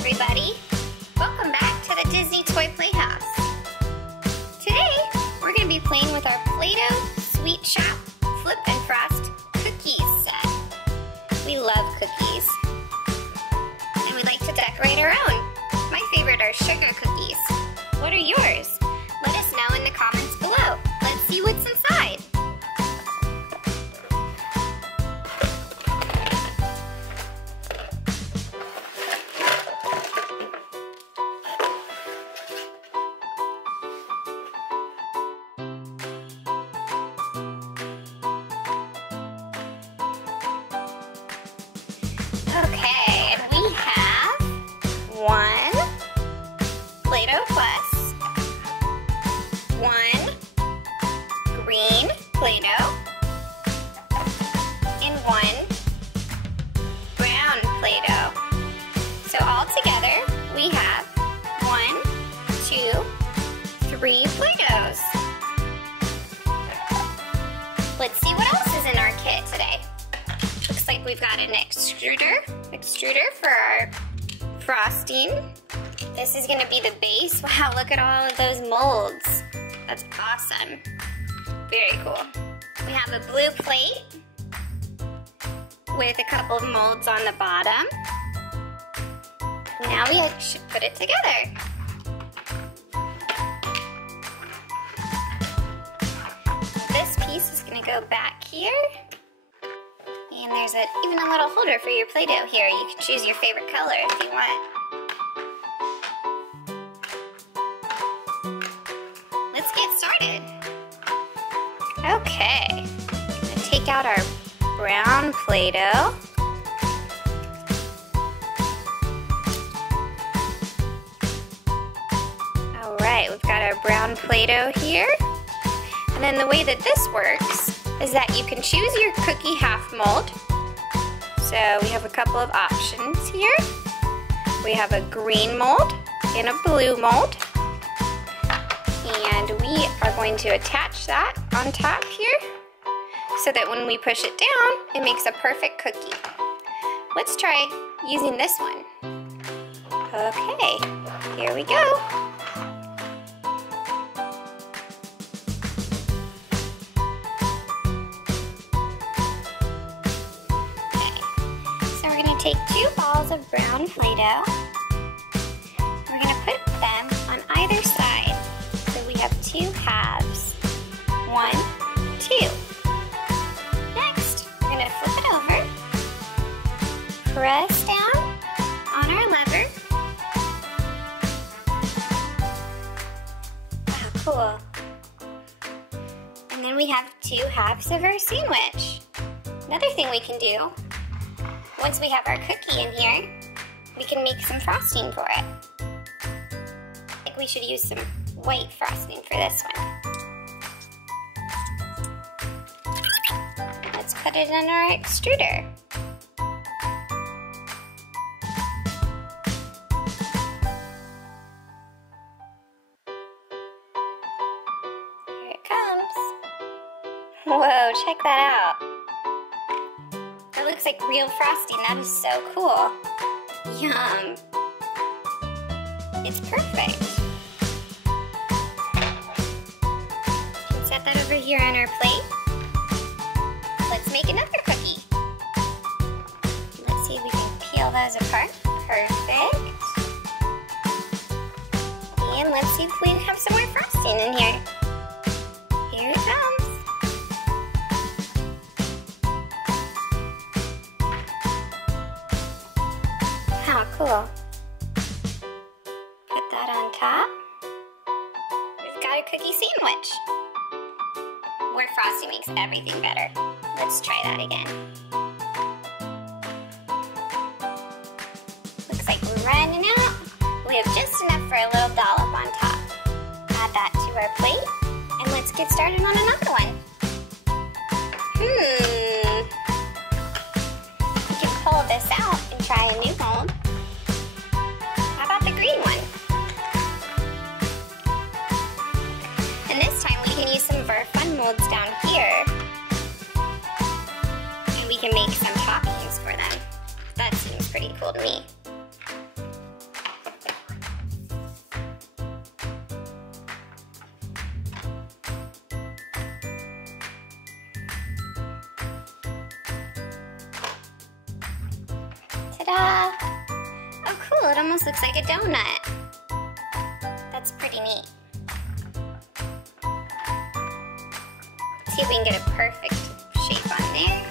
everybody! Welcome back to the Disney Toy Playhouse. Today, we're going to be playing with our Play-Doh Sweet Shoppe Flip and Frost Cookies set. We love cookies. And we like to decorate our own. My favorite are sugar cookies. What are yours? Let us know in the comments below. Let's see what's inside. Okay, and we have one Play-Doh Plus, one green Play-Doh, and one brown Play-Doh. So all together we have 1, 2, 3 Play-Dohs. Let's see what else is in our kit today. Looks like we've got an extruder for our frosting. This is gonna be the base. Wow, look at all of those molds. That's awesome. Very cool. We have a blue plate with a couple of molds on the bottom. Now we should put it together. This piece is gonna go back here. And there's even a little holder for your Play-Doh here. You can choose your favorite color if you want. Let's get started. Okay, I'm gonna take out our brown Play-Doh. All right, we've got our brown Play-Doh here. And then the way that this works is that you can choose your cookie half mold. So we have a couple of options here. We have a green mold and a blue mold. And we are going to attach that on top here so that when we push it down, it makes a perfect cookie. Let's try using this one. Okay, here we go. Take 2 balls of brown Play-Doh. We're going to put them on either side. So we have 2 halves. 1, 2. Next, we're going to flip it over. Press down on our lever. Wow, cool. And then we have 2 halves of our sandwich. Another thing we can do, once we have our cookie in here, we can make some frosting for it. I think we should use some white frosting for this one. Let's put it in our extruder. Here it comes. Whoa, check that out. It looks like real frosting. That is so cool. Yum. It's perfect. We can set that over here on our plate. Let's make another cookie. Let's see if we can peel those apart. Perfect. And let's see if we have some more frosting in here. Here it comes. How cool. Put that on top. We've got a cookie sandwich. Where frosting makes everything better. Let's try that again. Looks like we're running out. We have just enough for a little dollop on top. Add that to our plate. And let's get started on another one. We can pull this out and try a new mold. How about the green one? And this time we can use some of our fun molds down here. And we can make some toppings for them. That seems pretty cool to me. Ta-da! Oh cool, it almost looks like a donut. That's pretty neat. Let's see if we can get a perfect shape on there.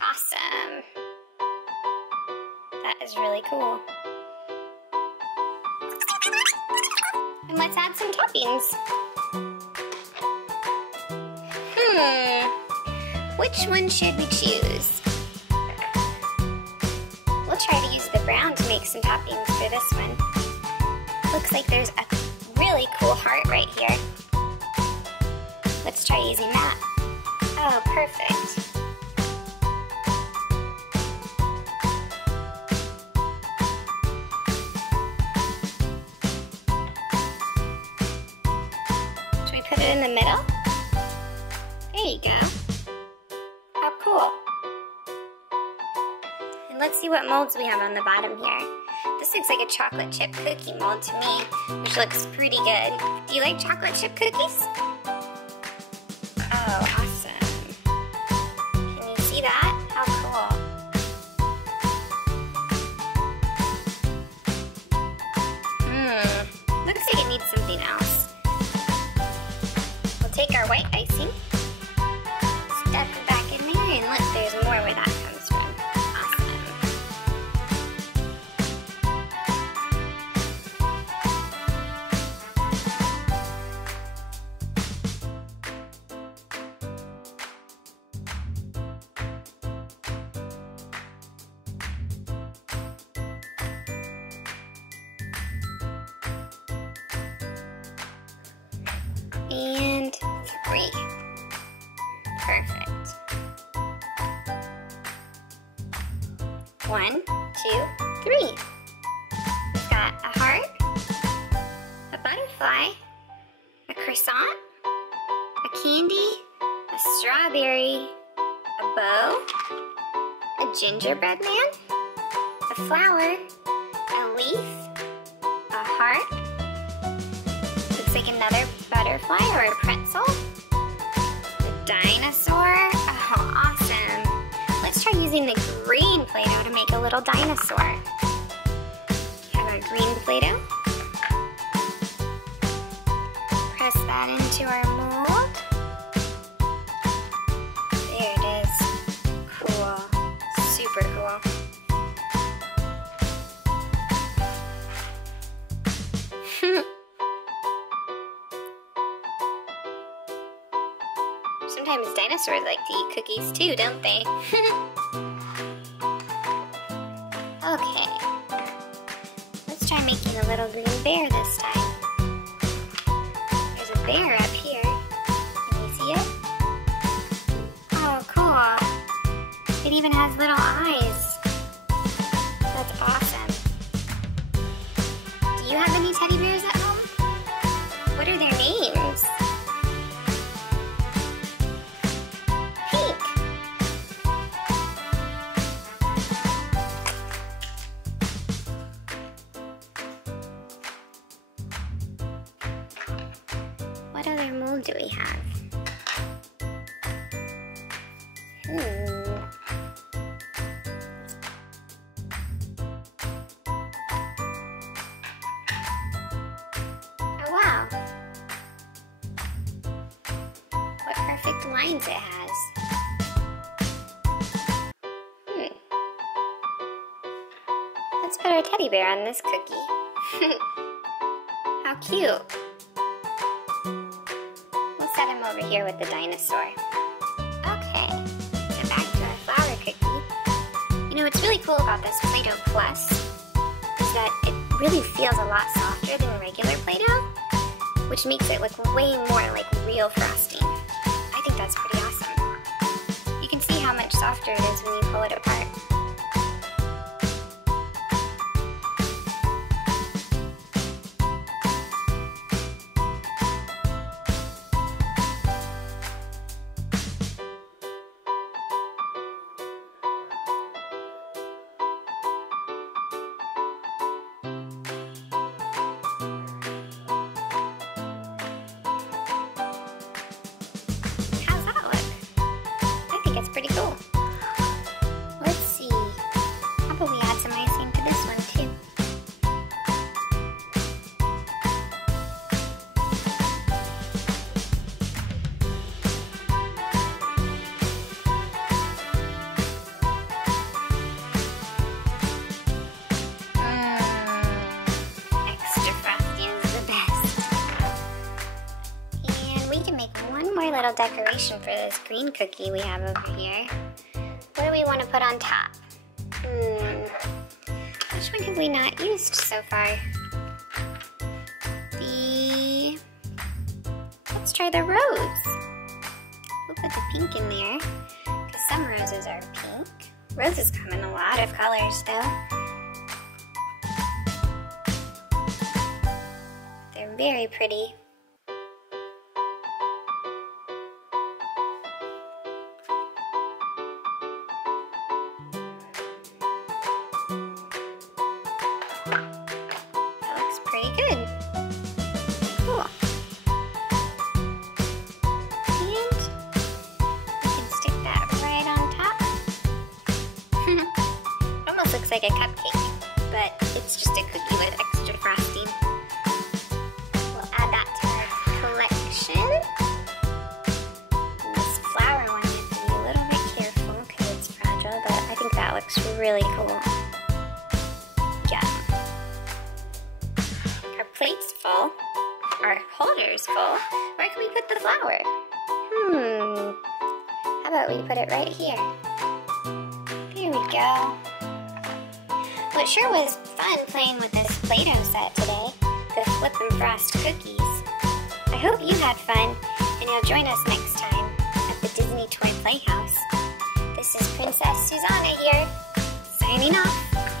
Awesome. That is really cool. And let's add some toppings. Which one should we choose? We'll try to use the brown to make some toppings for this one. Looks like there's a really cool heart right here. Let's try using that. Oh, perfect. Should we put it in the middle? There you go. How cool. And let's see what molds we have on the bottom here. This looks like a chocolate chip cookie mold to me, which looks pretty good. Do you like chocolate chip cookies? Oh, awesome. Can you see that? How cool. Looks like it needs something else. We'll take our white icing, step it back in there, and look, there's more where that comes from. Awesome. And 3. Perfect. 1, 2, 3. We've got a heart, a butterfly, a croissant, a candy, a strawberry, a bow, a gingerbread man, a flower, a leaf, a heart. Looks like another butterfly or a pretzel. The dinosaur. Oh, awesome. Let's try using the green Play-Doh to make a little dinosaur. Have our green Play-Doh. Press that into our mold. There it is. Cool. Super cool. Sometimes dinosaurs like to eat cookies too, don't they? Okay. Let's try making a little green bear this time. There's a bear up here. Can you see it? Oh, cool. It even has little eyes. That's awesome. Do you have any teddy bears at home? What are their names? What other mold do we have? Oh wow! What perfect lines it has. Let's put our teddy bear on this cookie. How cute! Set him over here with the dinosaur. Okay, so back to our flower cookie. You know what's really cool about this Play-Doh Plus is that it really feels a lot softer than regular Play-Doh, which makes it look way more like real frosting. I think that's pretty awesome. You can see how much softer it is when you pull it apart. Pretty cool. Let's see. another little decoration for this green cookie we have over here. What do we want to put on top? Which one have we not used so far? Let's try the rose. We'll put the pink in there, because some roses are pink. Roses come in a lot of colors though. They're very pretty. That looks pretty good. Cool. Looks like a cupcake, but it's just a cookie with extra frosting. We'll add that to our collection. And this flower one, you have to be a little bit careful because it's fragile, but I think that looks really cool. Yeah. Our plate's full. Our holder's full. Where can we put the flower? How about we put it right here? There we go. Well, it sure was fun playing with this Play-Doh set today, the Flip and Frost cookies. I hope you had fun, and you'll join us next time at the Disney Toy Playhouse. This is Princess Susanna here, signing off.